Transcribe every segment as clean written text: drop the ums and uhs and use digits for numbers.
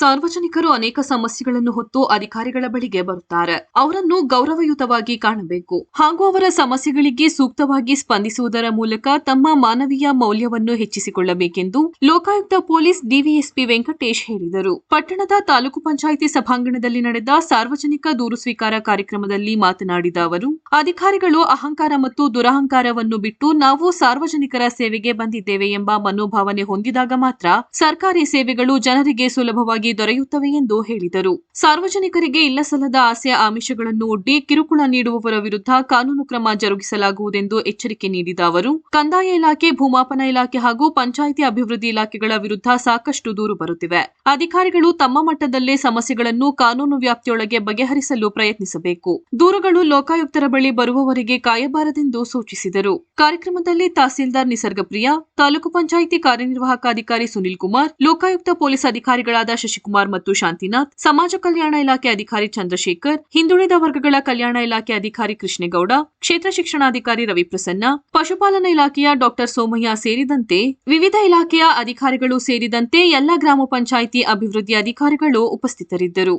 ಸಾರ್ವಜನಿಕರು ಅನೇಕ ಸಮಸ್ಯೆಗಳನ್ನು ಹೊತ್ತು ಅಧಿಕಾರಿಗಳ ಬಳಿಗೆ ಬರುತ್ತಾರೆ. ಅವರನ್ನು ಗೌರವಯುತವಾಗಿ ಕಾಣಬೇಕು ಹಾಗೂ ಅವರ ಸಮಸ್ಯೆಗಳಿಗೆ ಸೂಕ್ತವಾಗಿ ಸ್ಪಂದಿಸುವುದರ ಮೂಲಕ ತಮ್ಮ ಮಾನವೀಯ ಮೌಲ್ಯವನ್ನು ಹೆಚ್ಚಿಸಿಕೊಳ್ಳಬೇಕೆಂದು ಲೋಕಾಯುಕ್ತ ಪೊಲೀಸ್ ಡಿವಿಎಸ್ಪಿ ವೆಂಕಟೇಶ್ ಹೇಳಿದರು. ಪಟ್ಟಣದ ತಾಲೂಕು ಪಂಚಾಯಿತಿ ಸಭಾಂಗಣದಲ್ಲಿ ನಡೆದ ಸಾರ್ವಜನಿಕ ದೂರು ಸ್ವೀಕಾರ ಕಾರ್ಯಕ್ರಮದಲ್ಲಿ ಮಾತನಾಡಿದ ಅವರು, ಅಧಿಕಾರಿಗಳು ಅಹಂಕಾರ ಮತ್ತು ದುರಹಂಕಾರವನ್ನು ಬಿಟ್ಟು ನಾವು ಸಾರ್ವಜನಿಕರ ಸೇವೆಗೆ ಬಂದಿದ್ದೇವೆ ಎಂಬ ಮನೋಭಾವನೆ ಹೊಂದಿದಾಗ ಮಾತ್ರ ಸರ್ಕಾರಿ ಸೇವೆಗಳು ಜನರಿಗೆ ಸುಲಭವಾಗಿ ದೊರೆಯುತ್ತವೆ ಎಂದು ಹೇಳಿದರು. ಸಾರ್ವಜನಿಕರಿಗೆ ಇಲ್ಲಸಲ್ಲದ ಆಸೆ ಆಮಿಷಗಳನ್ನು ಒಡ್ಡಿ ಕಿರುಕುಳ ನೀಡುವವರ ವಿರುದ್ಧ ಕಾನೂನು ಕ್ರಮ ಜರುಗಿಸಲಾಗುವುದೆಂದು ಎಚ್ಚರಿಕೆ ನೀಡಿದ ಅವರು, ಕಂದಾಯ ಇಲಾಖೆ, ಭೂಮಾಪನ ಇಲಾಖೆ ಹಾಗೂ ಪಂಚಾಯಿತಿ ಅಭಿವೃದ್ಧಿ ಇಲಾಖೆಗಳ ವಿರುದ್ಧ ಸಾಕಷ್ಟು ದೂರು ಬರುತ್ತಿವೆ. ಅಧಿಕಾರಿಗಳು ತಮ್ಮ ಮಟ್ಟದಲ್ಲೇ ಸಮಸ್ಯೆಗಳನ್ನು ಕಾನೂನು ವ್ಯಾಪ್ತಿಯೊಳಗೆ ಬಗೆಹರಿಸಲು ಪ್ರಯತ್ನಿಸಬೇಕು. ದೂರುಗಳು ಲೋಕಾಯುಕ್ತರ ಬಳಿ ಬರುವವರೆಗೆ ಕಾಯಬಾರದೆಂದು ಸೂಚಿಸಿದರು. ಕಾರ್ಯಕ್ರಮದಲ್ಲಿ ತಹಸೀಲ್ದಾರ್ ನಿಸರ್ಗಪ್ರಿಯ, ತಾಲೂಕು ಪಂಚಾಯಿತಿ ಕಾರ್ಯನಿರ್ವಾಹಕ ಅಧಿಕಾರಿ ಸುನಿಲ್ ಕುಮಾರ್, ಲೋಕಾಯುಕ್ತ ಪೊಲೀಸ್ ಅಧಿಕಾರಿಗಳಾದ ಶಶಿಕುಮಾರ್ ಮತ್ತು ಶಾಂತಿನಾಥ್, ಸಮಾಜ ಕಲ್ಯಾಣ ಇಲಾಖೆ ಅಧಿಕಾರಿ ಚಂದ್ರಶೇಖರ್, ಹಿಂದುಳಿದ ವರ್ಗಗಳ ಕಲ್ಯಾಣ ಇಲಾಖೆ ಅಧಿಕಾರಿ ಕೃಷ್ಣೇಗೌಡ, ಕ್ಷೇತ್ರ ಶಿಕ್ಷಣಾಧಿಕಾರಿ ರವಿಪ್ರಸನ್ನ, ಪಶುಪಾಲನಾ ಇಲಾಖೆಯ ಡಾ ಸೋಮಯ್ಯ ಸೇರಿದಂತೆ ವಿವಿಧ ಇಲಾಖೆಯ ಅಧಿಕಾರಿಗಳು ಸೇರಿದಂತೆ ಎಲ್ಲ ಗ್ರಾಮ ಪಂಚಾಯಿತಿ ಅಭಿವೃದ್ಧಿ ಅಧಿಕಾರಿಗಳು ಉಪಸ್ಥಿತರಿದ್ದರು.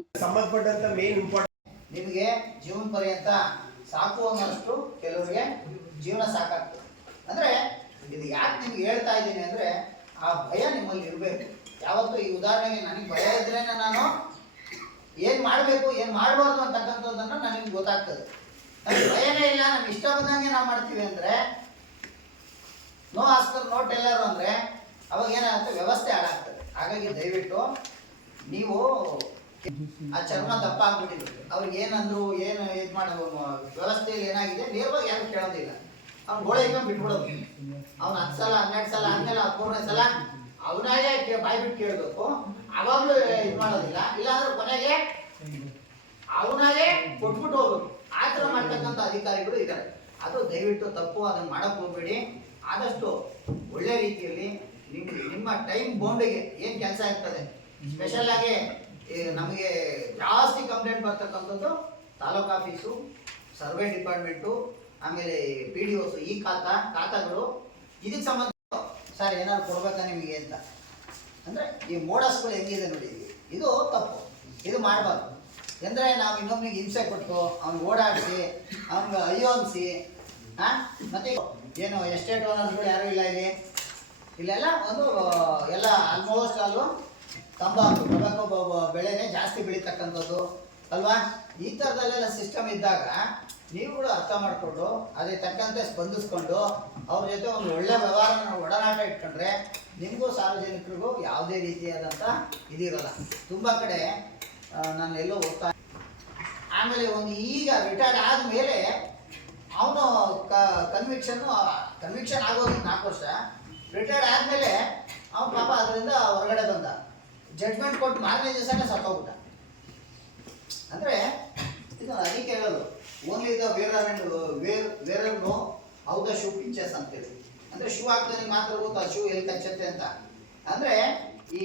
ನಿಮಗೆ ಜೀವನ ಪರ್ಯಂತ ಸಾಕುವಷ್ಟು ಕೆಲವರಿಗೆ ಜೀವನ ಸಾಕಾಗ್ತದೆ. ಅಂದ್ರೆ ಇದು ಯಾಕೆ ನಿಮ್ಗೆ ಹೇಳ್ತಾ ಇದ್ದೀನಿ ಅಂದ್ರೆ ಆ ಭಯ ನಿಮ್ಮಲ್ಲಿ ಇರಬೇಕು. ಯಾವತ್ತೂ ಈ ಉದಾಹರಣೆಗೆ ನನಗೆ ಭಯ ಇದ್ರೇನೆ ನಾನು ಏನ್ ಮಾಡಬೇಕು ಏನ್ ಮಾಡಬಾರ್ದು ಅಂತಕ್ಕಂಥದ್ದನ್ನು ನನಗೆ ಗೊತ್ತಾಗ್ತದೆ. ನನಗೆ ಭಯನೇ ಇಲ್ಲ, ನಮ್ಗೆ ಇಷ್ಟ ಬಂದಂಗೆ ನಾವು ಮಾಡ್ತೀವಿ ಅಂದ್ರೆ, ನೋ ಆಸ್ಕರ್ ನೋ ಟೆಲ್ಲರ್ ಅಂದ್ರೆ ಅವಾಗ ಏನಾಗುತ್ತೆ, ವ್ಯವಸ್ಥೆ ಹಾಳಾಗ್ತದೆ. ಹಾಗಾಗಿ ದಯವಿಟ್ಟು ನೀವು ಆ ಚರ್ಮ ದಪ್ಪ ಆಗ್ಬಿಟ್ಟಿದ್ರು, ಅವ್ರಿಗೆ ಏನಂದ್ರು ಏನು ಇದು ಮಾಡೋ ವ್ಯವಸ್ಥೆಯಲ್ಲಿ ಏನಾಗಿದೆ ನೇರವಾಗಿ ಯಾರು ಕೇಳೋದಿಲ್ಲ. ಅವ್ನು ಗೋಳಿಗೆ ಬಿಟ್ಬಿಡೋದು. ಅವ್ನು 10 ಸಲ 12 ಸಲ ಆದ್ಮೇಲೆ 13ನೇ ಸಲ ಅವನಾಗೆ ಬಾಯ್ ಬಿಟ್ಟು ಕೇಳಬೇಕು. ಅವಾಗಲೂ ಇದು ಮಾಡೋದಿಲ್ಲ. ಇಲ್ಲಾಂದ್ರೆ ಕೊನೆಗೆ ಅವನಾಗೆ ಕೊಟ್ಬಿಟ್ಟು ಹೋಗ್ಬೇಕು. ಆ ಥರ ಮಾಡ್ತಕ್ಕಂಥ ಅಧಿಕಾರಿಗಳು ಇದ್ದಾರೆ. ಅದು ದಯವಿಟ್ಟು ತಪ್ಪು, ಅದನ್ನು ಮಾಡಕ್ ಹೋಗ್ಬೇಡಿ. ಆದಷ್ಟು ಒಳ್ಳೆ ರೀತಿಯಲ್ಲಿ ನಿಮ್ಮ ಟೈಮ್ ಬೌಂಡಿಗೆ ಏನು ಕೆಲಸ ಇರ್ತದೆ. ಸ್ಪೆಷಲ್ ಆಗಿ ನಮಗೆ ಜಾಸ್ತಿ ಕಂಪ್ಲೇಂಟ್ ಬರ್ತಕ್ಕಂಥದ್ದು ತಾಲೂಕು ಆಫೀಸು, ಸರ್ವೆ ಡಿಪಾರ್ಟ್ಮೆಂಟು, ಆಮೇಲೆ PDOs, ಈ ಖಾತಾಗಳು. ಇದಕ್ಕೆ ಸಂಬಂಧ ಸರ್ ಏನಾದ್ರು ಕೊಡ್ಬೇಕಾ ನಿಮಗೆ ಅಂತ ಅಂದರೆ ಈ ಮೋಡಸ್ಗಳು ಹೆಂಗಿದೆ ನೋಡಿ, ಇದು ತಪ್ಪು. ಇದು ಮಾಡಬಾರ್ದು. ಅಂದರೆ ನಾವು ಇನ್ನೊಬ್ನಿಗೆ ಹಿಂಸೆ ಕೊಟ್ಟು ಅವ್ನಿಗೆ ಓಡಾಡಿಸಿ ಅವ್ನಿಗೆ ಅಯ್ಯೋ ಅನಿಸಿ ಮತ್ತೆ ಏನು ಎಸ್ಟೇಟ್ ಓನರ್ಸ್ಗಳು ಯಾರೂ ಇಲ್ಲ ಇಲ್ಲೆಲ್ಲ ಒಂದು ಎಲ್ಲ ಆಲ್ಮೋಸ್ಟ್ ಅಲ್ಲೂ ಟೊಬ್ಯಾಕೋ ಬೆಳೆನೇ ಜಾಸ್ತಿ ಬೆಳೀತಕ್ಕಂಥದ್ದು ಅಲ್ವಾ. ಈ ಥರದಲ್ಲೆಲ್ಲ ಸಿಸ್ಟಮ್ ಇದ್ದಾಗ ನೀವುಗಳು ಅರ್ಥ ಮಾಡಿಕೊಂಡು ಅದೇ ತಕ್ಕಂತೆ ಸ್ಪಂದಿಸ್ಕೊಂಡು ಅವ್ರ ಜೊತೆ ಒಂದು ಒಳ್ಳೆ ವ್ಯವಹಾರ ಒಡನಾಟ ಇಟ್ಕೊಂಡ್ರೆ ನಿಮಗೂ ಸಾರ್ವಜನಿಕರಿಗೂ ಯಾವುದೇ ರೀತಿಯಾದಂಥ ಇದಿರಲ್ಲ. ತುಂಬ ಕಡೆ ನಾನು ಎಲ್ಲೋ ಹೋಗ್ತಾ, ಆಮೇಲೆ ಒಂದು ಈಗ ರಿಟೈರ್ಡ್ ಆದಮೇಲೆ ಅವನು ಕನ್ವಿಕ್ಷನ್ ಆಗೋಗಿದ್ದು 4 ವರ್ಷ, ರಿಟೈರ್ಡ್ ಆದಮೇಲೆ ಅವನು ಪಾಪ ಅದರಿಂದ ಹೊರಗಡೆ ಬಂದ, ಜಡ್ಜ್ಮೆಂಟ್ ಕೊಟ್ಟು ಮಾರನೇ ದಿವಸನೇ ಸತ್ತೋಗ್ಬಿಟ್ಟ. ಅಂದರೆ ಇದು ಅದಕ್ಕೆ ಹೇಳೋದು, only the wearer know how the shoe pinches ಅಂತೇಳಿ. ಅಂದರೆ ಶೂ ಹಾಕ್ತಾನೆ ಮಾತ್ರ ಗೊತ್ತು ಆ ಶೂ ಎಲ್ಲಿ ಕಚ್ಚತ್ತೆ ಅಂತ. ಅಂದರೆ ಈ